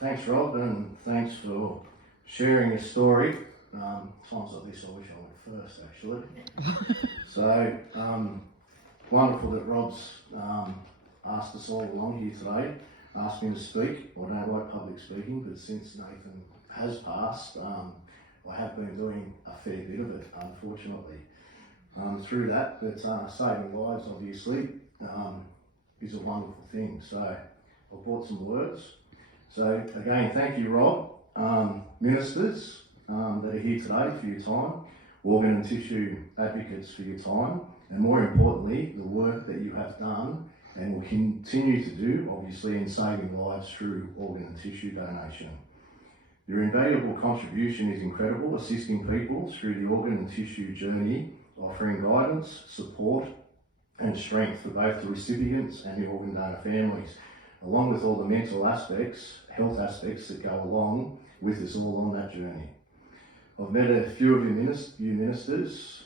Thanks, Rob, and thanks for sharing your story. Times like this, I wish I went first, actually. So, wonderful that Rob's asked us all along here today, asked me to speak. I don't like public speaking, but since Nathan has passed, I have been doing a fair bit of it, unfortunately. Through that, but saving lives, obviously, is a wonderful thing. So, I've brought some words. So again, thank you, Rob. Ministers that are here today for your time, organ and tissue advocates for your time, and more importantly, the work that you have done and will continue to do, obviously, in saving lives through organ and tissue donation. Your invaluable contribution is incredible, assisting people through the organ and tissue journey, offering guidance, support, and strength for both the recipients and the organ donor families, along with all the mental aspects, health aspects that go along with us all on that journey. I've met a few of you ministers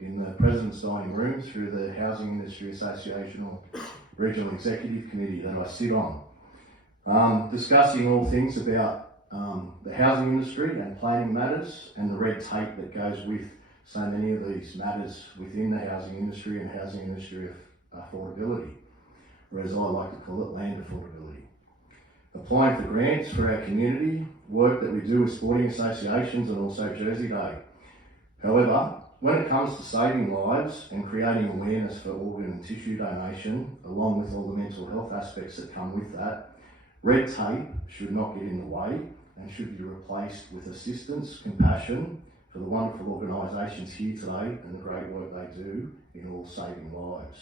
in the President's Dining Room through the Housing Industry Association or Regional Executive Committee that I sit on, discussing all things about the housing industry and planning matters and the red tape that goes with so many of these matters within the housing industry and housing industry affordability, or as I like to call it, land affordability. Applying for grants for our community, work that we do with sporting associations and also Jersey Day. However, when it comes to saving lives and creating awareness for organ and tissue donation, along with all the mental health aspects that come with that, red tape should not get in the way and should be replaced with assistance, compassion for the wonderful organisations here today and the great work they do in all saving lives.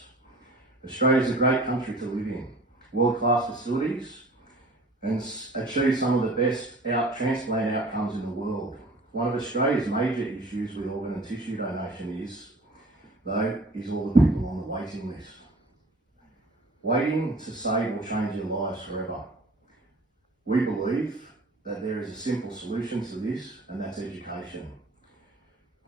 Australia is a great country to live in, world-class facilities, and achieve some of the best transplant outcomes in the world. One of Australia's major issues with organ and tissue donation is all the people on the waiting list. Waiting to save or change their lives forever. We believe that there is a simple solution to this, and that's education.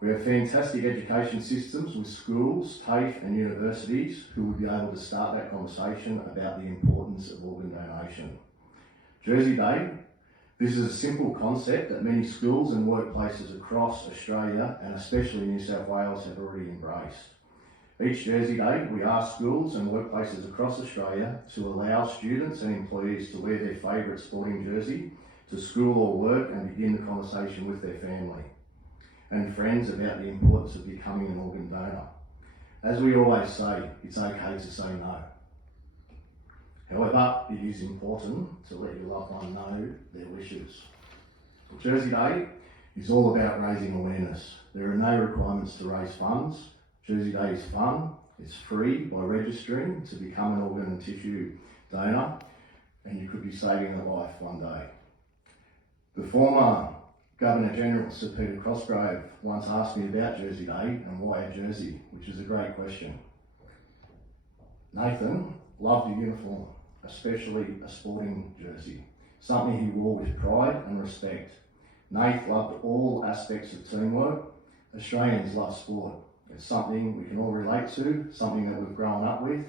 We have fantastic education systems with schools, TAFE and universities who will be able to start that conversation about the importance of organ donation. Jersey Day, this is a simple concept that many schools and workplaces across Australia and especially New South Wales have already embraced. Each Jersey Day, we ask schools and workplaces across Australia to allow students and employees to wear their favourite sporting jersey to school or work and begin the conversation with their family and friends about the importance of becoming an organ donor. As we always say, it's okay to say no. However, it is important to let your loved one know their wishes. Jersey Day is all about raising awareness. There are no requirements to raise funds. Jersey Day is fun. It's free by registering to become an organ and tissue donor, and you could be saving a life one day. The former Governor General Sir Peter Cosgrove once asked me about Jersey Day and why a jersey, which is a great question. Nathan loved a uniform, especially a sporting jersey, something he wore with pride and respect. Nath loved all aspects of teamwork. Australians love sport. It's something we can all relate to, something that we've grown up with,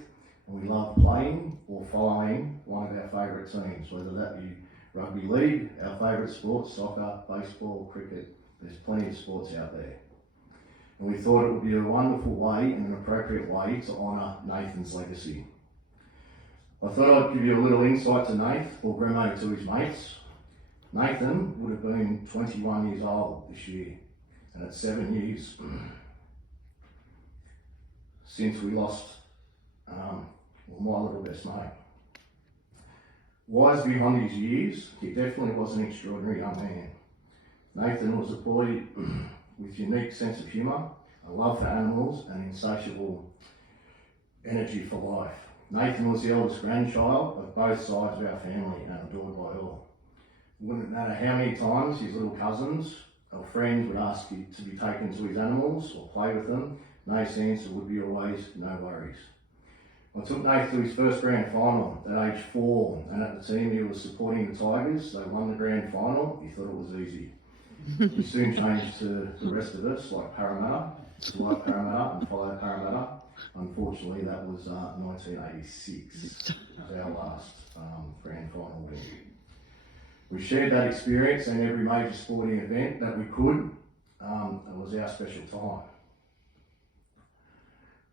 and we love playing or following one of our favourite teams, whether that be rugby league, our favourite sports, soccer, baseball, cricket. There's plenty of sports out there. And we thought it would be a wonderful way and an appropriate way to honour Nathan's legacy. I thought I'd give you a little insight to Nath, or Gremmo to his mates. Nathan would have been 21 years old this year, and it's 7 years since we lost my little best mate. Wise beyond his years, he definitely was an extraordinary young man. Nathan was a boy with unique sense of humour, a love for animals, and insatiable energy for life. Nathan was the eldest grandchild of both sides of our family and adored by all. It wouldn't matter how many times his little cousins or friends would ask him to be taken to his animals or play with them, Nate's answer would be always, no worries. I took Nate to his first grand final at age 4, and at the team he was supporting the Tigers. They won the grand final. He thought it was easy. He soon changed to the rest of us, like Parramatta, to like Parramatta and follow Parramatta. Unfortunately, that was 1986, was our last grand final win. We shared that experience and every major sporting event that we could. It was our special time.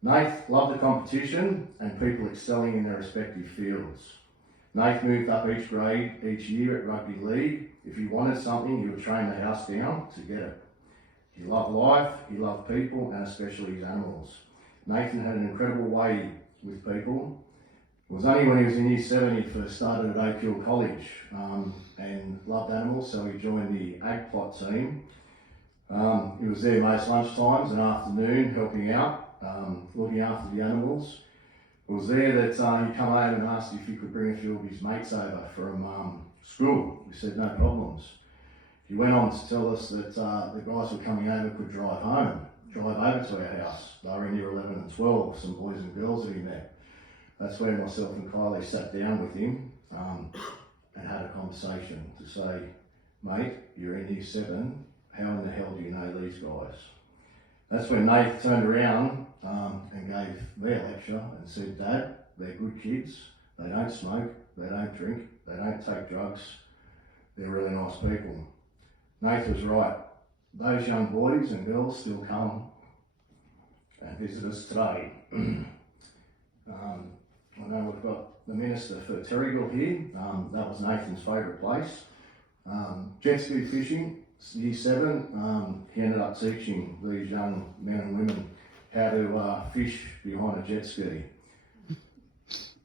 Nath loved the competition and people excelling in their respective fields. Nath moved up each grade each year at rugby league. If he wanted something, he would train the house down to get it. He loved life, he loved people, and especially his animals. Nathan had an incredible way with people. It was only when he was in year 7 he first started at Oak Hill College and loved animals, so he joined the ag plot team. He was there most lunchtimes and afternoon helping out, looking after the animals. It was there that he came home and asked if he could bring a few of his mates over from school. We said no problems. He went on to tell us that the guys who were coming over could drive over to our house. They were in year 11 and 12, some boys and girls that he met. That's when myself and Kylie sat down with him and had a conversation to say, mate, you're in year 7, how in the hell do you know these guys? That's when Nate turned around and gave me a lecture and said, Dad, they're good kids, they don't smoke, they don't drink, they don't take drugs, they're really nice people. Nate was right. Those young boys and girls still come and visit us today. I know we've got the Minister for Terrigal here. That was Nathan's favourite place. Jet ski fishing, year 7, he ended up teaching these young men and women how to fish behind a jet ski.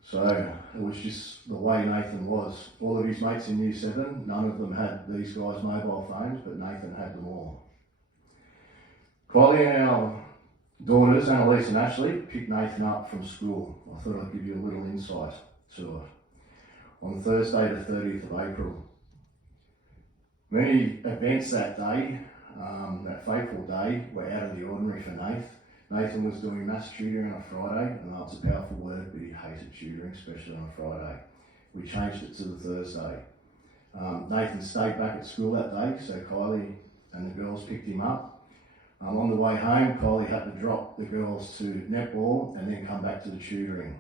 So it was just the way Nathan was. All of his mates in year 7, none of them had these guys' mobile phones, but Nathan had them all. Kylie and our daughters, Annalise and Ashley, picked Nathan up from school. I thought I'd give you a little insight to it. On Thursday the 30th of April. Many events that day, that fateful day, were out of the ordinary for Nathan. Nathan was doing mass tutoring on a Friday, and that's a powerful word, but he hated tutoring, especially on a Friday. We changed it to the Thursday. Nathan stayed back at school that day, so Kylie and the girls picked him up. On the way home, Kylie had to drop the girls to netball and then come back to the tutoring.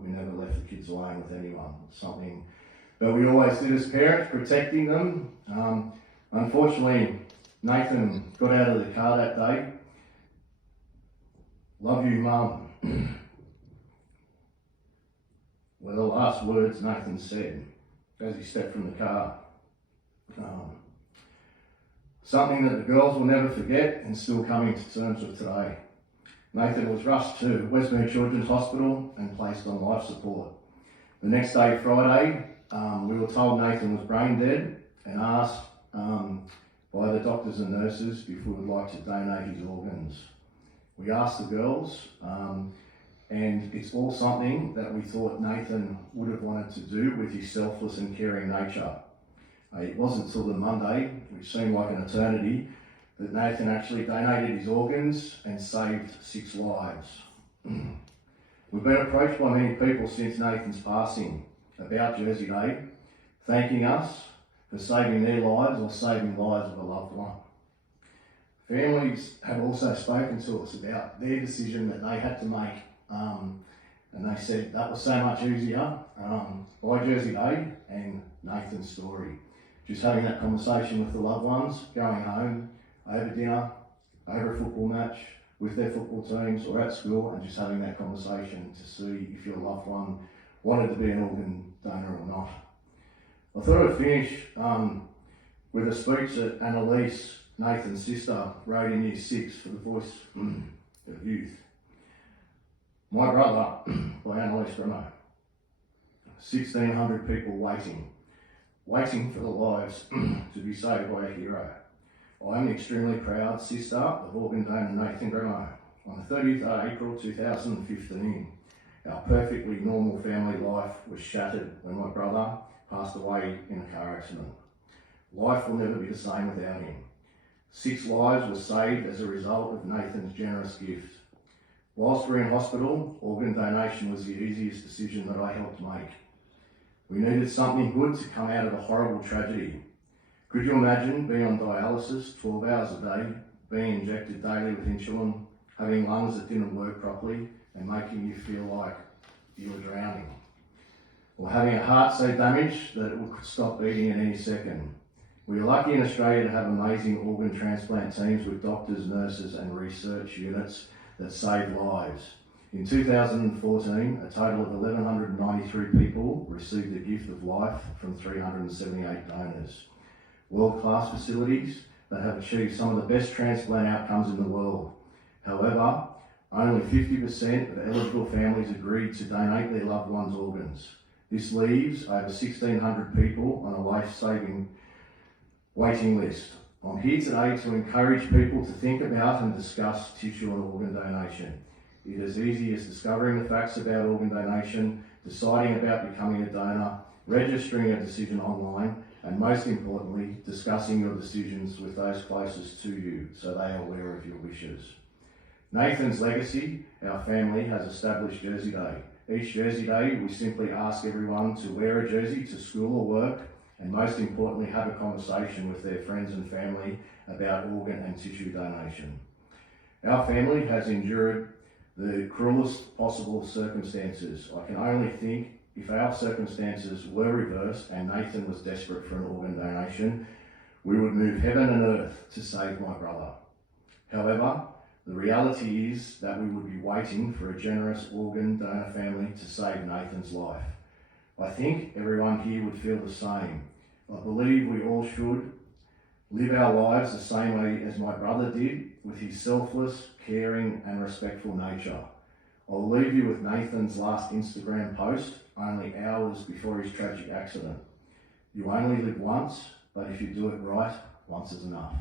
We never left the kids alone with anyone. It's something that we always did as parents, protecting them. Unfortunately, Nathan got out of the car that day. Love you, Mum, were the last words Nathan said as he stepped from the car. Something that the girls will never forget and still coming to terms with today. Nathan was rushed to Westmead Children's Hospital and placed on life support. The next day, Friday, we were told Nathan was brain dead and asked by the doctors and nurses if we would like to donate his organs. We asked the girls, and it's all something that we thought Nathan would have wanted to do with his selfless and caring nature. It wasn't until the Monday, which seemed like an eternity, that Nathan actually donated his organs and saved 6 lives. We've been approached by many people since Nathan's passing about Jersey Day, thanking us for saving their lives or saving lives of a loved one. Families have also spoken to us about their decision that they had to make, and they said that was so much easier by Jersey Day and Nathan's story. Just having that conversation with the loved ones, going home, over dinner, over a football match, with their football teams or at school, and just having that conversation to see if your loved one wanted to be an organ donor or not. I thought I'd finish with a speech that Annalise, Nathan's sister, wrote in year 6 for the Voice of Youth. My Brother by Annalise Gremmo. 1,600 people waiting for the lives to be saved by a hero. I am the extremely proud sister of organ donor Nathan Gremmo. On the 30th of April 2015, our perfectly normal family life was shattered when my brother passed away in a car accident. Life will never be the same without him. 6 lives were saved as a result of Nathan's generous gift. Whilst we're in hospital, organ donation was the easiest decision that I helped make. We needed something good to come out of a horrible tragedy. Could you imagine being on dialysis 12 hours a day, being injected daily with insulin, having lungs that didn't work properly, and making you feel like you were drowning? or having a heart so damaged that it could stop beating at any second. We are lucky in Australia to have amazing organ transplant teams with doctors, nurses and research units that save lives. In 2014, a total of 1,193 people received the gift of life from 378 donors. World-class facilities that have achieved some of the best transplant outcomes in the world. However, only 50% of eligible families agreed to donate their loved ones' organs. This leaves over 1,600 people on a life-saving waiting list. I'm here today to encourage people to think about and discuss tissue and organ donation. It is easy as discovering the facts about organ donation, deciding about becoming a donor, registering a decision online, and most importantly, discussing your decisions with those closest to you so they are aware of your wishes. Nathan's legacy, our family has established Jersey Day. Each Jersey Day, we simply ask everyone to wear a jersey to school or work, and most importantly, have a conversation with their friends and family about organ and tissue donation. Our family has endured the cruelest possible circumstances. I can only think if our circumstances were reversed and Nathan was desperate for an organ donation, we would move heaven and earth to save my brother. However, the reality is that we would be waiting for a generous organ donor family to save Nathan's life. I think everyone here would feel the same. I believe we all should live our lives the same way as my brother did, with his selfless, caring and respectful nature. I'll leave you with Nathan's last Instagram post, only hours before his tragic accident. You only live once, but if you do it right, once is enough.